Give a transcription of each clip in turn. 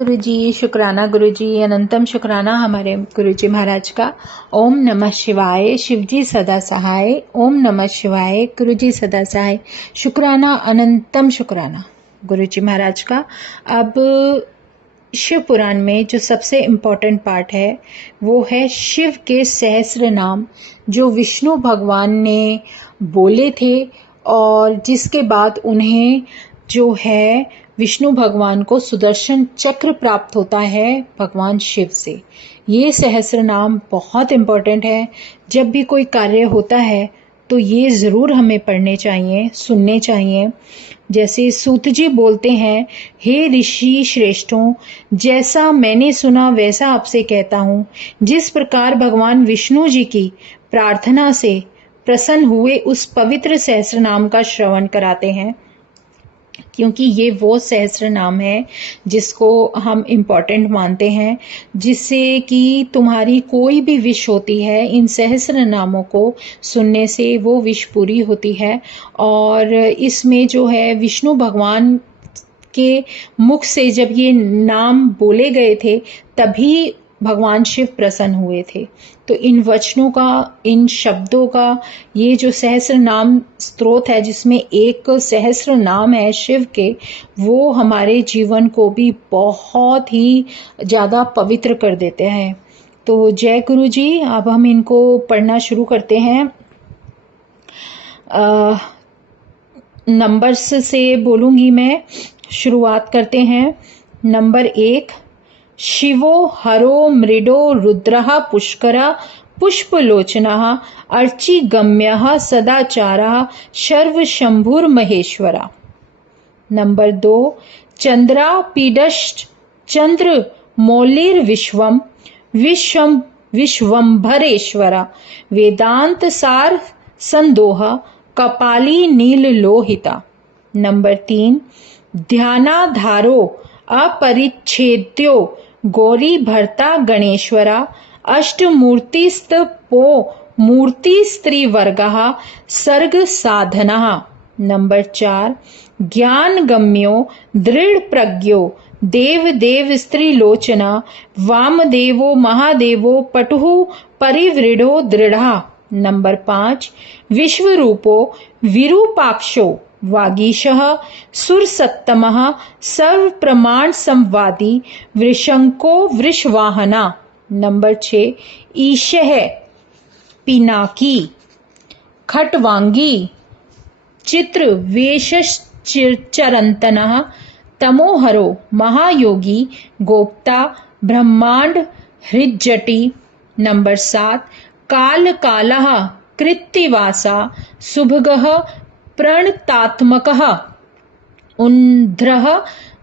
गुरुजी, शुक्राना गुरुजी, अनंतम शुक्राना हमारे गुरुजी महाराज का। ओम नमः शिवाय। शिवजी सदा सहाय। ओम नमः शिवाय। गुरुजी सदा सहाय। शुक्राना, अनंतम शुक्राना गुरुजी महाराज का। अब शिव पुराण में जो सबसे इम्पोर्टेंट पार्ट है वो है शिव के सहस्त्र नाम, जो विष्णु भगवान ने बोले थे और जिसके बाद उन्हें जो है विष्णु भगवान को सुदर्शन चक्र प्राप्त होता है भगवान शिव से। ये सहस्त्र नाम बहुत इम्पोर्टेंट है। जब भी कोई कार्य होता है तो ये ज़रूर हमें पढ़ने चाहिए, सुनने चाहिए। जैसे सूत जी बोलते हैं, हे ऋषि श्रेष्ठों, जैसा मैंने सुना वैसा आपसे कहता हूँ। जिस प्रकार भगवान विष्णु जी की प्रार्थना से प्रसन्न हुए उस पवित्र सहस्त्र नाम का श्रवण कराते हैं, क्योंकि ये वो सहस्त्र नाम है जिसको हम इम्पोर्टेंट मानते हैं, जिससे कि तुम्हारी कोई भी विश होती है इन सहस्त्र नामों को सुनने से वो विश पूरी होती है। और इसमें जो है विष्णु भगवान के मुख से जब ये नाम बोले गए थे तभी भगवान शिव प्रसन्न हुए थे। तो इन वचनों का, इन शब्दों का, ये जो सहस्त्र नाम स्त्रोत है जिसमें एक सहस्त्र नाम है शिव के, वो हमारे जीवन को भी बहुत ही ज़्यादा पवित्र कर देते हैं। तो जय गुरु जी। अब हम इनको पढ़ना शुरू करते हैं। नंबर्स से बोलूंगी मैं। शुरुआत करते हैं। नंबर 1, शिवो हरो मृडो रुद्रः पुष्करः पुष्पलोचनः अर्चिगम्यः सदाचारः सर्वशंभुर्महेश्वरः। नंबर 2, चंद्रापीडश्च चंद्र मौलिर्विश्वम विश्वंभरेश्वरः वेदांत सार संदोह कपाली नील लोहिता। नंबर 3, ध्यानाधारो अपरिच्छेद्यो गौरी भर्ता गणेश्वरा अष्टमूर्तिस्तपो मूर्तिस्त्रिवर्गः सर्ग साधनः। नंबर 4, ज्ञानगम्यो दृढ़ प्रज्ञो देव स्त्रीलोचना वामदेवो महादेवो पटुः परिवृढ़ो दृढ़ा। नंबर 5, विश्वरूपो विरूपाक्षो वागीशः सुरसत्तमः सर्वप्रमाण संवादी वृषंको वृषवाहना। नंबर 6, ईशः पिनाकी खटवांगी चित्र वेशश्चरन्तनः तमोहरो महायोगी गोप्ता ब्रह्मांड हृज्जटी। नंबर 7, कालकालः कृत्तिवासा सुभगः प्रणतात्मकः उन्ध्रः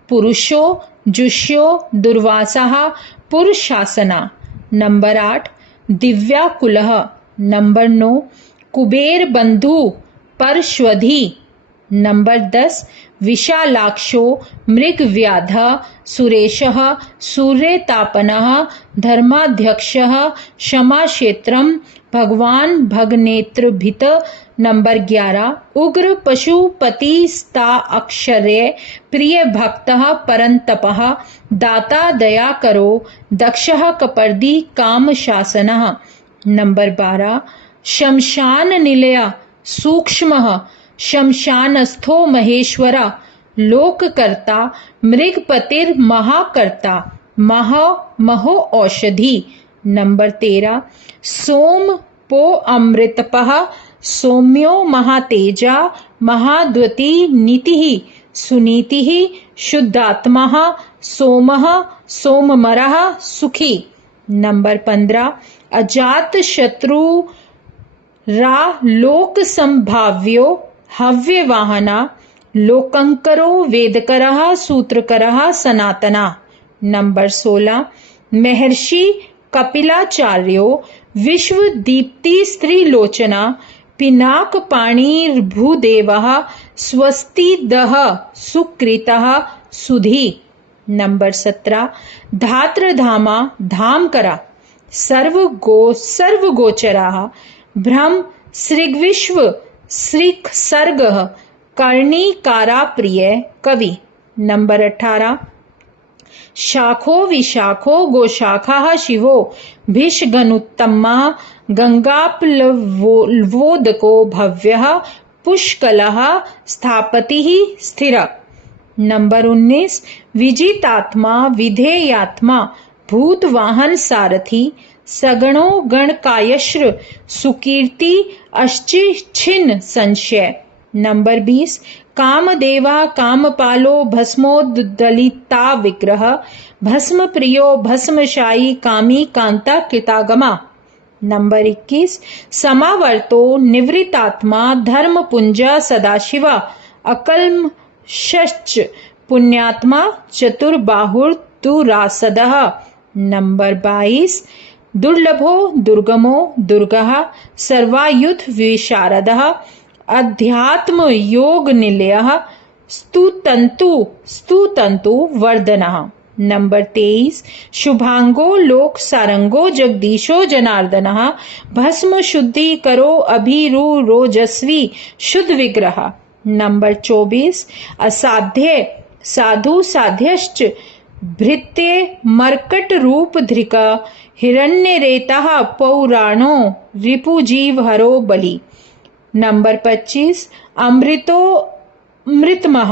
पुरुषो जुष्यो दुर्वासः पुरुषासना। नंबर 8, दिव्याकुलः। नंबर 9, कुबेर बंधु परश्वधी। नंबर 10, विशालाक्षो मृगव्याधः सुरेशः सूर्यतापनः धर्माध्यक्षः क्षमाक्षेत्रम भगवान भगनेत्रभित। नंबर 11, उग्र पशुपतिस्ता अक्षर्य प्रिय भक्तः परंतपः दाता दया करो दक्षः कपर्दी काम शासनः। नंबर 12, शमशान निलय सूक्ष्मः शमशानस्थो महेश्वरा लोककर्ता मृगपतिर महाकर्ता महो औषधि। नंबर 13, सोम पो अमृतपः सौम्यो महातेजा महाद्वती नीतिः सुनीतिः शुद्धात्मा सोमः सोममरः सुखी। नंबर 15, अजात शत्रु रा लोक संभाव्यो हव्यवाहना लोकंकरो वेदकरः सूत्रकरः सनातना। नंबर 16, महर्षि कपिलाचार्यो विश्वदीप्ति स्त्रीलोचना पिनाक पाणिर्भूदेवः स्वस्तिदः सुकृतः सुधी। नंबर 17, धात्रधामा धामकरा सर्वगोचराः ब्रह्म सृग्विश्व सृक् सर्गः कर्णिकारा प्रिय कवि। नंबर 18, शाखो विशाखो गोशाखा शिवो भिषगनुत्तमा गंगाप्लवोदको भव्यः पुष्कलः स्थापतिः स्थिर। नंबर 19 विजितात्मा विधेयात्मा भूतवाहन सारथी सगणो गणकायश्र सुकीर्ति अश्चिछिन्न संशय। नंबर 20 कामदेवा कामपालो भस्मोद्दलिता विग्रह भस्म प्रियो भस्मशायी कामी कांता कृतागमा। नंबर 21 समावर्तो निवृत्तात्मा धर्मपुंजा सदाशिवा अकल्म शश्च पुण्यात्मा चतुर्बाहुर्दुरासदः। नंबर 22 दुर्लभो दुर्गमो दुर्गः सर्वायुध विशारदः अध्यात्म योग निलयः स्तुतंतु वर्धनः। नंबर 23 शुभांगो लोक सारंगो जगदीशो जनार्दनः भस्म शुद्धि करो अभिरुरोजस्वी शुद्ध विग्रह। नंबर 24 असाध्य साधु साध्यश्च भृत्ये मर्कट रूप धृक हिरण्यरेतः पौराणो रिपुजीव हरो बलि। नंबर 25 अमृतो मृतमः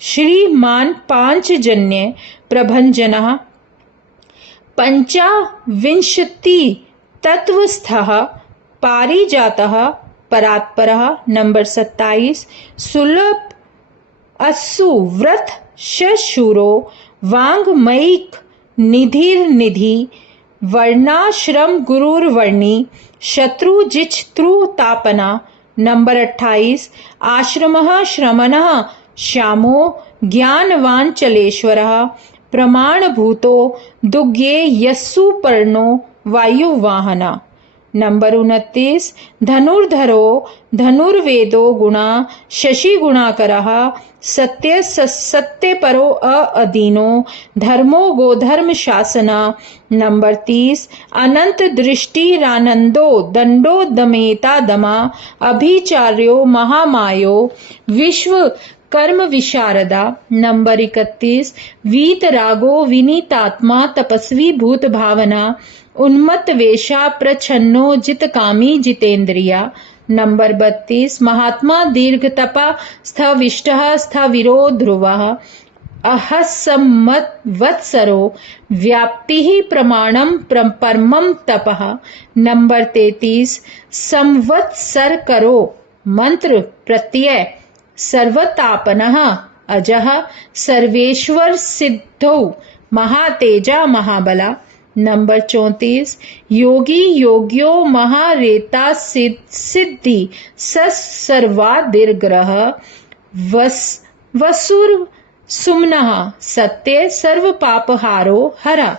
श्रीमान पांचजन्य प्रभंजनः पंचाविंशति तत्वस्थः पारिजातः परात्परः। नंबर 27 सुलभ अस्सु व्रत शशूरो वांग्मयिक निधिर्निधि वर्णाश्रम गुरुर्वर्णी शत्रुजिच्छत्रुतापना। नंबर 28 आश्रमः श्रमणः श्यामो ज्ञानवांचलेश्वरः प्रमाणभूतो दुग्ये यस्सु पर्णो वायुवाहना। नंबर 29 धनुर्धरो धनुर्वेदो गुणा शशि गुणाकरः सत्यपरो अधीनो धर्मो गोधर्म शासना। नंबर 30 अनंत दृष्टिरानंदो दंडो दमेता दमा अभिचार्यो महामायो विश्व कर्म विशारदा। नंबर 31 वीतरागो विनीतात्मा तपस्वी भूत भावना उन्मत्त वेशा प्रछन्नो जितकामी जितेंद्रिया। नंबर 32 महात्मा दीर्घ तपा स्थविष्टः स्थविरो ध्रुवः अहसम्मवत्सरो व्याप्तिः प्रमाणम परमं तपः। नंबर 33 संवत्सर करो मंत्र प्रत्यय सर्वतापनः अजः सर्वेश्वर सिद्धौ महातेजा महाबला। नंबर 34 योगी योग्यो महारेता सिद्धि सर्वादिर्ग्रह वसुर सुमनः सत्य सर्व पापहारो हरा।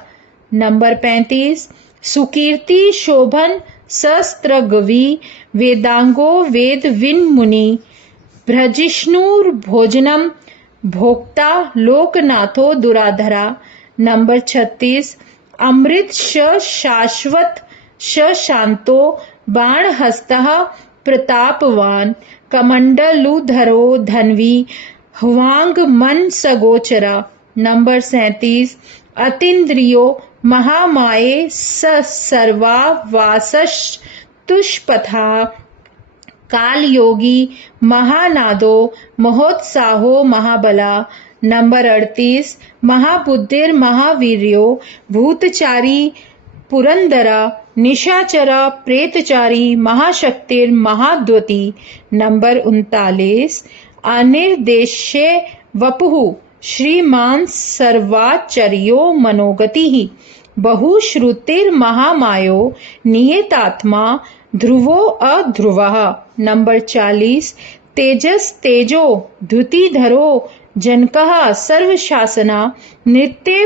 नंबर 35 सुकीर्ति शोभन सहस्त्रगवी वेदांगो वेद विन मुनि भ्रजिष्णुर्भोजनम भोक्ता लोकनाथो दुराधरा। नंबर 36 अमृत शाश्वत शांतो बाणहस्तः प्रतापवान कमंडलुधरो धन्वी ह्वांग मन सगोचरा। नंबर 37 अतीन्द्रियो महामाये सर्वावासस्तुष्पथा कालयोगी महानादो महोत्साहो महाबला। नंबर 38 महाबुद्धिर महावीर्यो भूतचारी पुरंदरा निशाचरा प्रेतचारी महाशक्तिर महाद्वती। नंबर 39 अनिर्देश्य वपुः श्रीमान सर्वाचर्यो मनोगतिः बहुश्रुतिर महामायो नियतात्मा ध्रुवो अध्रुवः। नंबर 40 तेजस तेजो धृतिधरो जनकः सर्वशासना नृत्य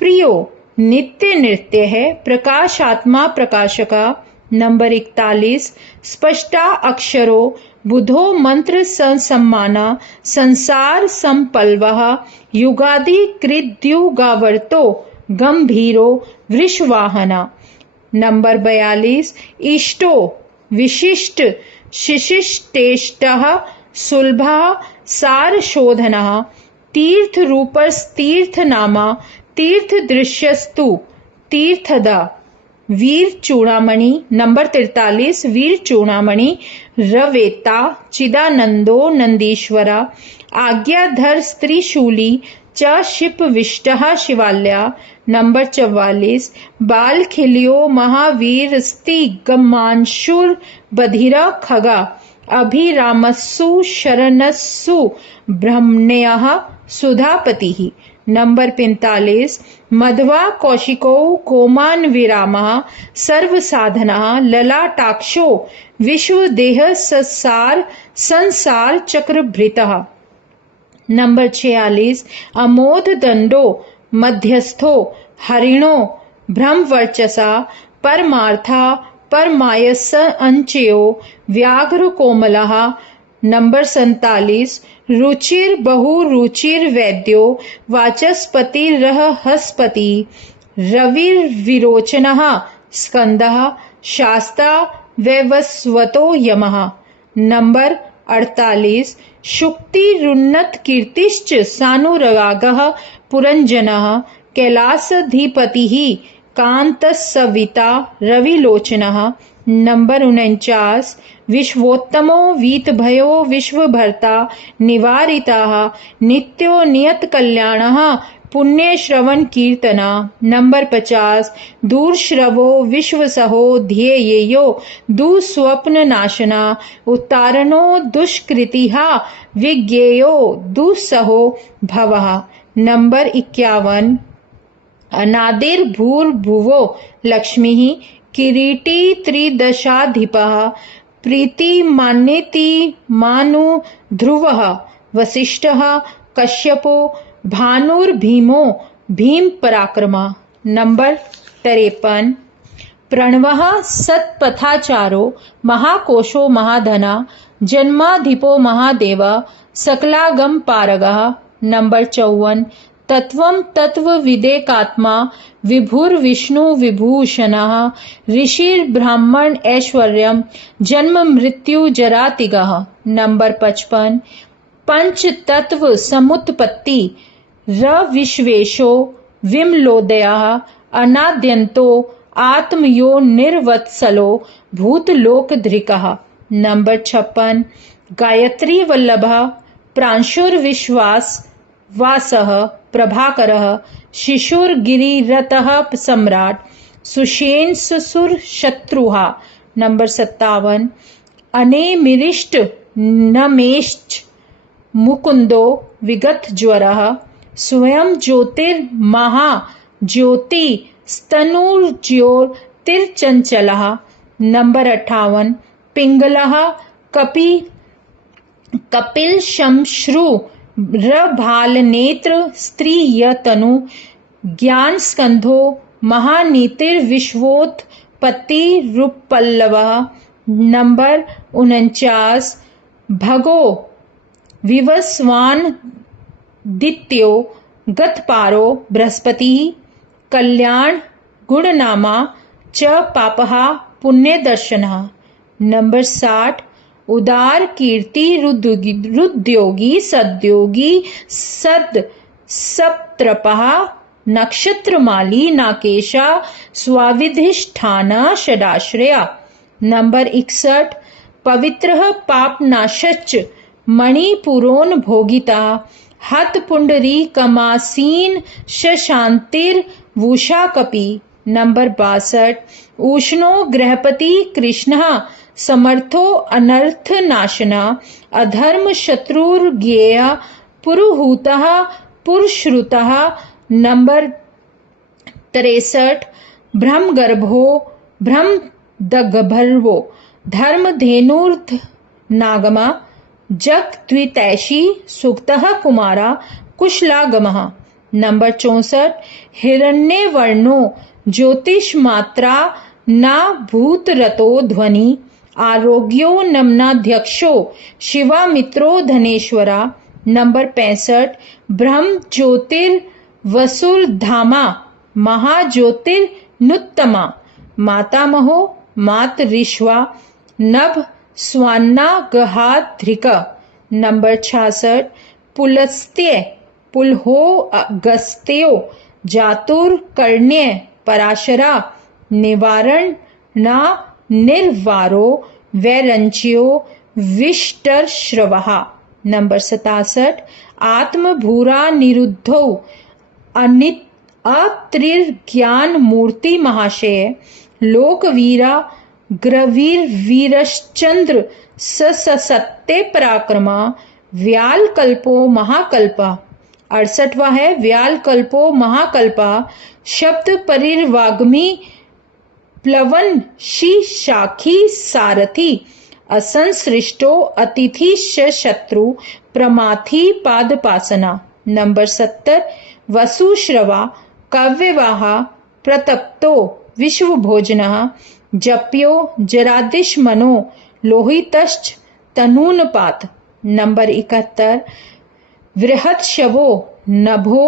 प्रियो नित्य नृत्य है प्रकाशात्मा प्रकाशका। नंबर 41 स्पष्टा अक्षरो बुधो मंत्र सम्माना संसार संपल्वः युगादि कृद्युगावर्तो गंभीरो वृषवाहना। नंबर 42 इष्टो विशिष्ट शिशिष्टेष्टः सुलभः सारशोधनः तीर्थ रूपस्तीर्थनामा तीर्थ दृश्यस्तु तीर्थदा वीर चूड़ामणि। नंबर 43 वीर चूड़ामणि रवेता चिदानंदो नंदीश्वरा आज्ञाधर स्त्रीशूली च शिपविष्टः शिवाल्या। नंबर 44 बाल खिलियो महावीर स्ति गमांशुर बधिरा खगा अभिरामस्सु शरणस्सु ब्रह्मण्यः सुधापतिः। नंबर 45 मध्वा कौशिको कोमान विरामः सर्वसाधनः ललाटाक्षो विश्वदेह ससार संसार चक्रभृतः। नंबर 46 अमोध दंडो मध्यस्थो हरिणो ब्रह्मवर्चसा परमार्था परमायस अंचयो व्याघ्र कोमलः। नंबर 47 रुचिर बहु रुचिर वैद्यो वाचस्पति रहस्पति रविर्विरोचनः स्कंदः शास्ता वैवस्वतो यमः। नंबर 48 शुक्तिरुन्नत कीर्तिश्च सानुरागः पुरंजनः कैलासधिपतिः कांतस्सविता रविलोचनः। नंबर 49 विश्वोत्तमो वीतभयो विश्वभर्ता निवारिताः नित्यो नियत कल्याणः पुण्यश्रवण कीर्तना। नंबर 50 दूरश्रवो विश्वसहो ध्येयो दुस्वप्न नाशना उत्तारणो दुष्कृतिः विज्ञेयो दुस्सहो भवः। नंबर 51 अनादिर्भूर्भुवो लक्ष्मीः किरीटी त्रिदशाधिपः प्रीतिमान्यति मानु ध्रुवः वसिष्ठः कश्यपो भानुर्भीमो भीम पराक्रमा। नंबर 53 प्रणवः सत्पथाचारो महाकोशो महाधना जन्माधिपो महादेव सकलागम पारगः। नंबर 54 तत्वं तत्वविदेकात्मा विभुर्विष्णु विभूषणः ऋषिर्ब्राह्मण ऐश्वर्यं जन्म मृत्यु जरातिगः। नंबर 55 पंच तत्व समुत्पत्ति रविश्वेशो विमलोदयः अनाद्यन्तो आत्मयो निर्वत्सलो भूतलोकधृकः। नंबर 56 गायत्री वल्लभः प्रांशुर्विश्वास वासः प्रभाकरः शिशुर्गिरिरतः सम्राट सुषेण सुसुर शत्रुः। नंबर 57 अनेमिरिष्ट नमेश्च मुकुंदो विगत ज्वरः स्वयं ज्योतिर्महा ज्योति स्तनुर्ज्योतिर्चंचलः। नंबर 58 पिंगलः कपिल शमश्रु रभालनेत्र स्त्रीयतनु ज्ञान स्कंधो महानीतिर्विश्वोत्पत्ति रूपल्लवः। नंबर 49 भगो विवस्वान दित्यो गतपारो बृहस्पति कल्याण गुणनामा च पापः पुण्यदर्शनः। नंबर 60 उदार कीर्ति रुद्योगी सद्योगी सद सप्तृपः नक्षत्रमाली नाकेशा स्वाविधिष्ठान षडाश्रया। नंबर 61 पवित्रः पापनाशश्च मणिपुरोन भोगिता हत पुंडरी कमासीन शशांतिर्वुषा कपि। नंबर 62 उष्णो गृहपति कृष्णः समर्थो अनर्थ नाशना अधर्म शत्रुर्ज्ञेय पुरुहूतः पुरुश्रुतः। नंबर 63 ब्रह्मगर्भो ब्रह्मदगभर्वो धर्मधेनुर्ध नागमा जगद्वितैषी सुक्तः कुमारा कुशलागमः। नंबर 64 हिरण्यवर्णो ज्योतिषमात्रा न भूतरतो ध्वनि आरोग्यो नमनाध्यक्षो शिवामित्रो धनेश्वरा। नंबर 65 ब्रह्म ज्योतिर्वसुर्धामा महाज्योतिर्नुत्तमा मातामहो मातरिश्वा नभ स्वान्नागहाध्रिक। नंबर 66 पुलस्त्य पुलहो अगस्त्यो जातुर्कर्ण्य पराशरा निवारण ना निर्वारो वैरंच्यो विष्टश्रवः। नंबर 67 आत्मभूरा निरुद्धो अत्रिर्ज्ञान मूर्ति महाशय लोकवीरा ग्रवीरवीरश्चंद्र ससत्ते पराक्रमा व्यालकल्पो महाकल्पा। 68वां है व्यालकल्पो महाकल्पा शब्द परिर्वाग्मी प्लवन शी शाखी सारथी असंसृष्टो अतिथि शत्रु प्रमाथी पादपासना। नंबर 70 वसुश्रवा कव्यवाहा प्रतप्तो विश्वभोजनः जप्यो जरादिशमनो लोहितश्च तनूनपात। नंबर 71 बृहत्शवो नभो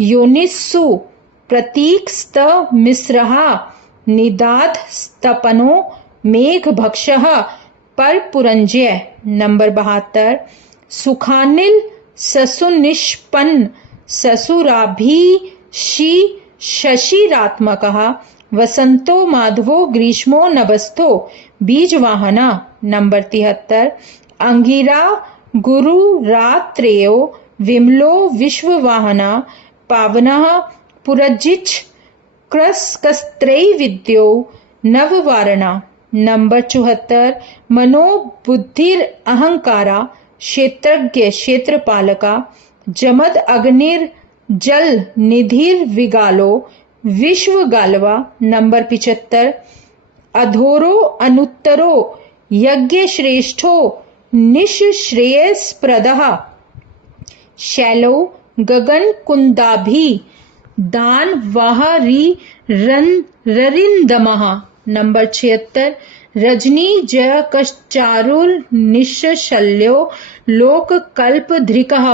योनिस्सु प्रतीकस्त मिश्रः निदाद स्तपनो मेघभक्षः परपुरंजय। नंबर 72 सुखानिल ससुनिष्पन्न ससुराभिषि शशिरात्मकः वसंतो माधवो ग्रीष्मो नभस्थो बीजवाहना। नंबर 73 अंगिरा गुरुरात्रेयो विमलो विश्ववाहना पावनः पुरजिच क्रस्कस्त्रैविद्यो नववारणा। नंबर 74 मनोबुद्धिर अहंकारा क्षेत्रज्ञ क्षेत्रपालका जमद अग्निर जल निधिर विगालो विश्व गालवा। नंबर 75 अधोरो अनुत्तरो यज्ञ श्रेष्ठो निःश्रेयस्प्रदः शैलो गगन कुंदाभि दान वाहरी ररिंदमः। नंबर 76 रजनी जय कश्चारुर निशल्यो लोक कल्प धृकः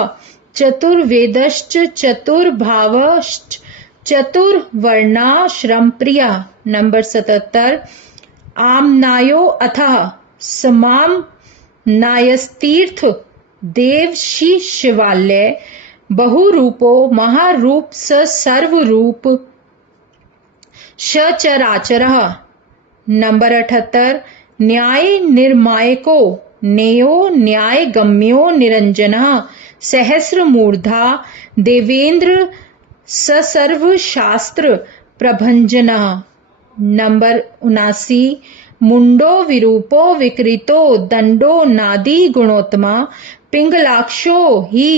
चतुर्वेदश्च चतुर्भावश्च चतुर्वर्णाश्रम प्रिया। नंबर 77 आमनायो अथः समाम नायस्तीर्थ देवशी शिवालय बहुरूपो महारूप स सर्वरूप सचराचरः। नंबर 78 न्याय निर्मायको नेयो न्याय गम्यो निरंजनः सहस्रमूर्धा देवेंद्र सर्व शास्त्र प्रभंजनः। नंबर 79 मुंडो विरूपो विकृतो दंडो नादी गुणोत्तमा पिंगलाक्षो ही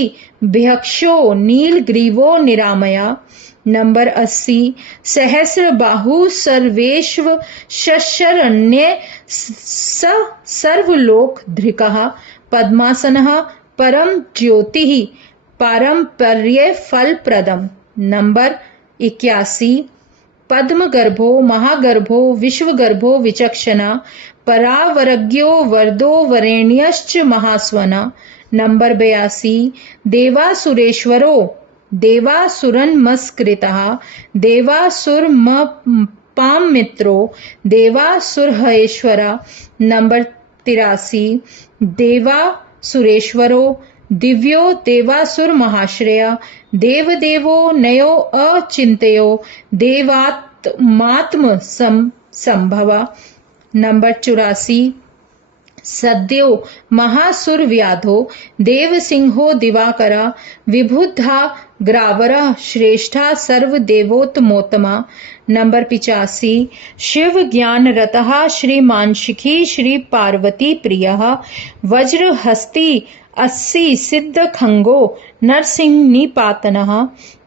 भ्यक्षो नीलग्रीवो निरामया। नंबर 80 सहस्र बाहु सर्वेश्व शशरण्य सर्वलोक धृकः पद्मासनः परम ज्योतिः पारंपर्य फलप्रदम। नंबर 81 पद्मगर्भो महागर्भो विश्वगर्भो विचक्षणा परावरज्ञो वरदो वरेण्यश्च महास्वना। नंबर 82 देवासुरेश्वरो देवासुरन्मस्कृतः देवासुरमपामित्रो देवासुरहेश्वरा। नंबर 83 देवासुरेश्वरो दिव्यो देवासुर महाश्रय देवदेवो नयो अचिंतयो देवात्मात्म संभव। नंबर 84 सद्यो महासुर व्याधो देवसिंहो दिवाकरा विबुधा ग्रावरा श्रेष्ठा सर्वदेवोत्तमोत्तमा। नंबर 85 शिव ज्ञान रतः श्री मानसिकी श्री पार्वती प्रियः वज्रहस्ती 80 सिद्ध खंगो नरसिंह निपातनः।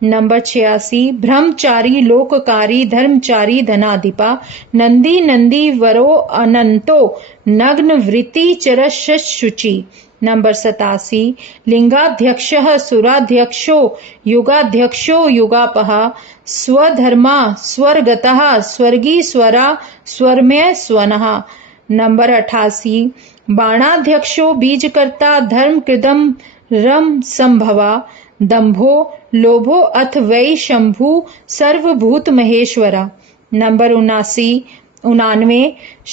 नंबर 86 ब्रह्मचारी लोककारी धर्मचारी धनाधिपा नंदी नंदी वरो अनंतो नग्न वृत्ति चरशुचि। नंबर 87 लिंगाध्यक्षः सुराध्यक्षो युगाध्यक्षो युगापः स्वधर्मा स्वर्गतः स्वर्गी स्वरा स्वरमय स्वनः। नंबर 88 बाणाध्यक्षो बीजकर्ता धर्म कृदम रम संभवा दंभो लोभो अथ वै शंभु सर्वभूत महेश्वरा। नंबर 99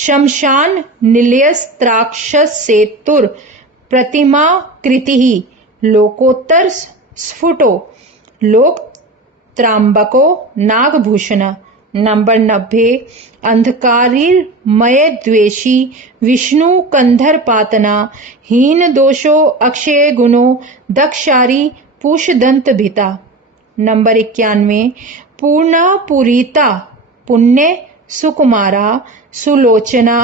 शमशान निलयस्त्राक्षस सेतुर प्रतिमा कृति लोकोत्तर स्फुटो लोक त्रांबको नागभूषण। नंबर 90 अंधकारिर्मय द्वेषी विष्णु कंधर पातना हीन दोषो अक्षय गुणो दक्षारी पूषदंत भिता। नंबर 91 पूर्णा पुरीता पुण्य सुकुमारा सुलोचना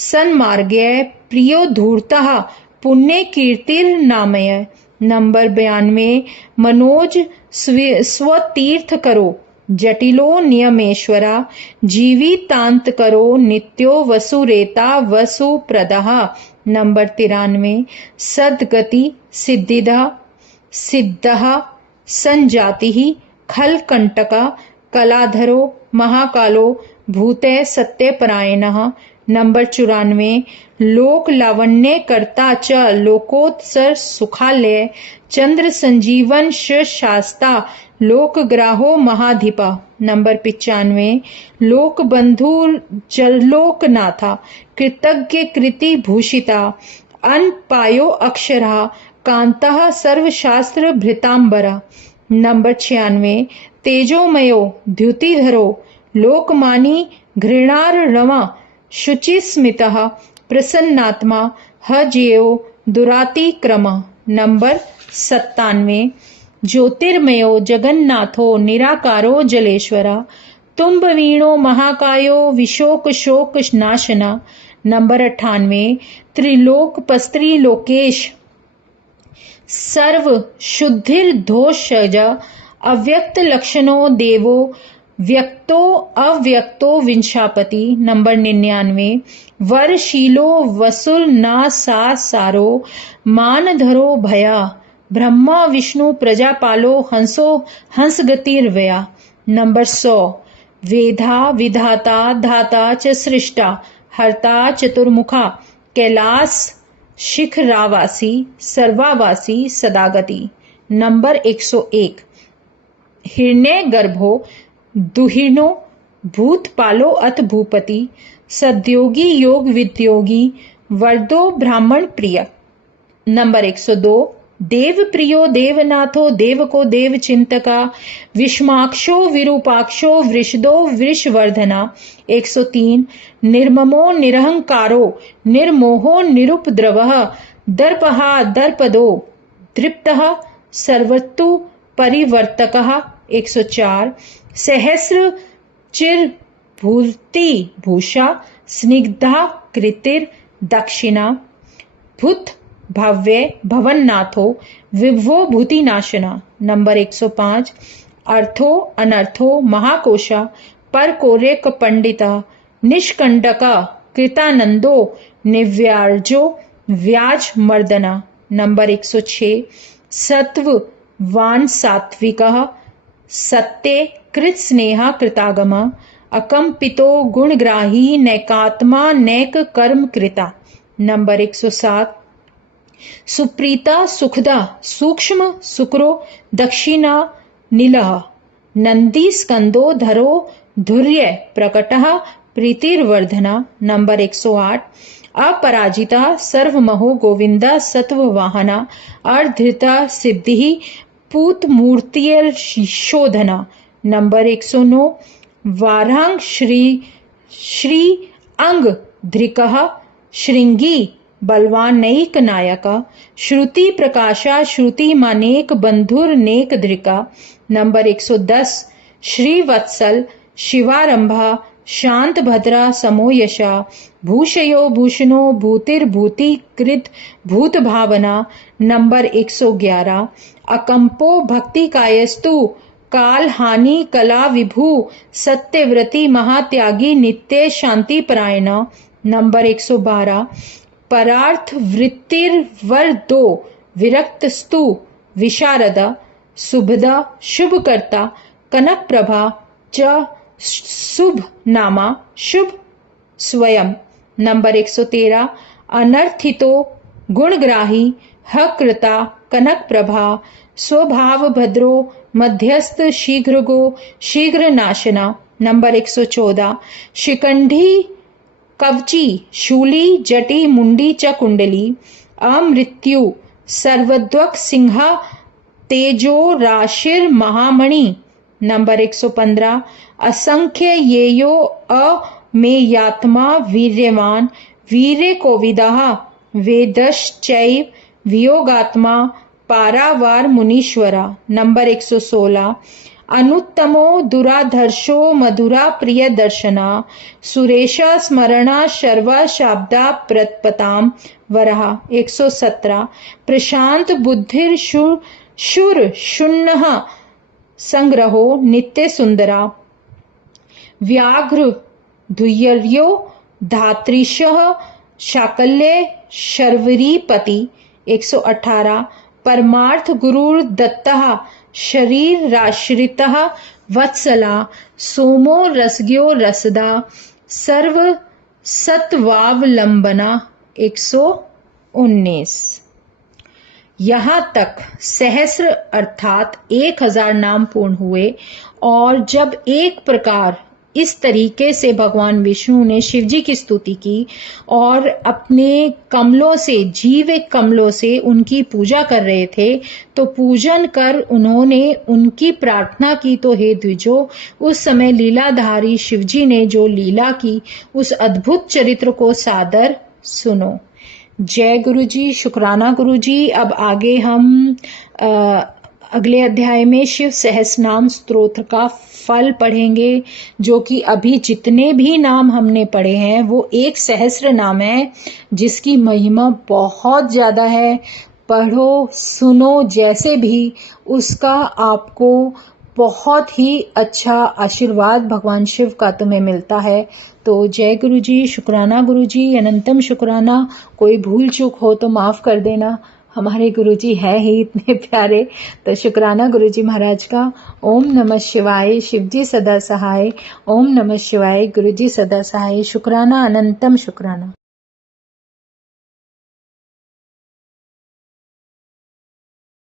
सन्मार्ग्य प्रियो धूर्तः पुण्य कीर्तिर्नामय। नंबर 92 मनोज स्वतीर्थ करो जटिलो नियमेश्वरा जीवितांत करो नित्यो वसुरेता वसुप्रदः। नंबर 93 सद्गति सिद्धिदा सिद्धः संजातिः खलकंटका कलाधरो महाकालो भूते सत्यपरायणः। नंबर 94 लोक लावण्य कर्ता च लोकोत्सर सुखालय चंद्र संजीवन शास्ता लोकग्राहो महाधिपा। नंबर 95 लोक बंधु जलोकनाथा कृतज्ञ कृति भूषिता अनपायो अक्षरा कांतः सर्वशास्त्र भृतांबरा। नंबर 96 तेजोमयो द्युतिधरो लोकमानी घृणार्णवा शुचिस्मितः प्रसन्नात्मा हजेयो दुरातिक्रम। नंबर 97 ज्योतिर्मयो जगन्नाथो निराकारो जलेश्वरा तुम्बवीणो महाकायो विशोक शोक नाशना। नंबर 98 त्रिलोकपस्त्रीलोकेश सर्व शुद्धिर्दोषज अव्यक्त लक्षणो देवो व्यक्तो अव्यक्तो विंशापति। नंबर 99 वरशीलो वसुल ना सारो मानधरो भया ब्रह्मा विष्णु प्रजापालो हंसो हंसगतिर्व्या। नंबर 100 वेधा विधाता धाता च सृष्टा हर्ता चतुर्मुखा कैलास शिखरावासी सर्वावासी सदागति। नंबर 101 हिरण्य गर्भो दुहिनो भूतपालो अथ भूपति सद्योगी योग विद्योगी वर्दो ब्राह्मण प्रिय। नंबर 102 देव प्रियो देवनाथो देवको देव चिंतका विषमाक्षो विरूपाक्षो वृषदो वृषवर्धना। 103 निर्ममो निरहंकारो निर्मोहो निरुपद्रवः दर्पहा दर्पदो दृप्तः सर्वतु परिवर्तकः। 104 सहस्र चिर भूति भूषा स्निग्धा कृतिर दक्षिणा भूत भव्य भवन्नाथो विभो भूतिनाशना। नंबर 105 अर्थो अनर्थो महाकोशा परकोरेक पंडिता निष्कंडका कृतानंदो निव्यार्जो व्याज मर्दना। नंबर 106 सत्व वान सात्विकः सत्य कृत स्नेहा कृतागमा अकंपितो गुणग्राही नैकात्मा नैक कर्म कृता। नंबर 107 सुप्रीता सुखदा सूक्ष्म सुक्रो दक्षिणा नीलः नंदी स्कंदो धरो धुर्य प्रकटः प्रीतिर्वर्धना। नंबर 108 अपराजिता सर्वमहो गोविंदा सत्ववाहना अर्धृता सिद्धि पूत मूर्तिर्शोधना। नंबर 109 वारांग श्री अंग धृकः श्रृंगी बलवानैक नायका श्रुति प्रकाशा श्रुति मानेक बंधुर नेक धृका। नंबर 110 श्रीवत्सल शिवारंभा शांत भद्रा समोयशा भूषयो भूषणो भूतिर्भूति कृत भूत भावना। नंबर 111 अकंपो भक्ति कायस्तु काल हानि कला विभू सत्यव्रती महात्यागी नित्य शांति परायण। नंबर 112 परार्थ वृत्तिर्वरदो विरक्तस्तु विशारदा शुभदा शुभकर्ता कनक प्रभा च शुभ नामा शुभ स्वयं। नंबर 113 अनर्थितो गुणग्राही हकृता कनक प्रभा स्वभाव भद्रो मध्यस्थ शीघ्रगो शीघ्र नाशना। नंबर 114 शिखंडी कवची शूली जटी मुंडी च कुंडली अमृत्यु सर्वद्वक सिंहा तेजो राशिर महामणि नंबर 115 असंख्य येयो अमेयात्मा वीर्यवान वीर्य कोविदः वेदश्चैव वियोगात्मा पारावार मुनीश्वरा। नंबर 116 अनुत्तमो दुराधर्षो मधुरा प्रिय दर्शना सुरेश स्मरणा शर्वा शाब्दा प्रतपताम वरहा। 117 प्रशांत बुद्धिर शुर शून्य संग्रहो नित्य सुंदरा व्याघ्र धुर्यो धात्रीशः शाकल्य शर्वरीपति। 118 परमार्थ गुरुर दत्तः शरीराश्रितः वत्सला सोमो रसज्ञो रसदा सर्व सत्वावलंबना। 119 यहाँ तक सहस्र अर्थात 1000 नाम पूर्ण हुए। और जब एक प्रकार इस तरीके से भगवान विष्णु ने शिव जी की स्तुति की और अपने कमलों से जीवित कमलों से उनकी पूजा कर रहे थे, तो पूजन कर उन्होंने उनकी प्रार्थना की तो हे द्विजो उस समय लीलाधारी शिव जी ने जो लीला की उस अद्भुत चरित्र को सादर सुनो। जय गुरु जी, शुक्राना गुरु जी। अब आगे हम अगले अध्याय में शिव सहस्रनाम स्तोत्र का फल पढ़ेंगे, जो कि अभी जितने भी नाम हमने पढ़े हैं वो एक सहस्र नाम है जिसकी महिमा बहुत ज्यादा है। पढ़ो सुनो जैसे भी, उसका आपको बहुत ही अच्छा आशीर्वाद भगवान शिव का तुम्हें मिलता है। तो जय गुरु जी, शुक्राना गुरु जी, अनंतम शुक्राना। कोई भूल चूक हो तो माफ कर देना, हमारे गुरुजी है ही इतने प्यारे। तो शुक्राना गुरुजी महाराज का। ओम नमः शिवाय, शिवजी सदा सहाय। ओम नमः शिवाय, गुरुजी सदा सहाय। शुक्राना, अनंतम शुक्राना।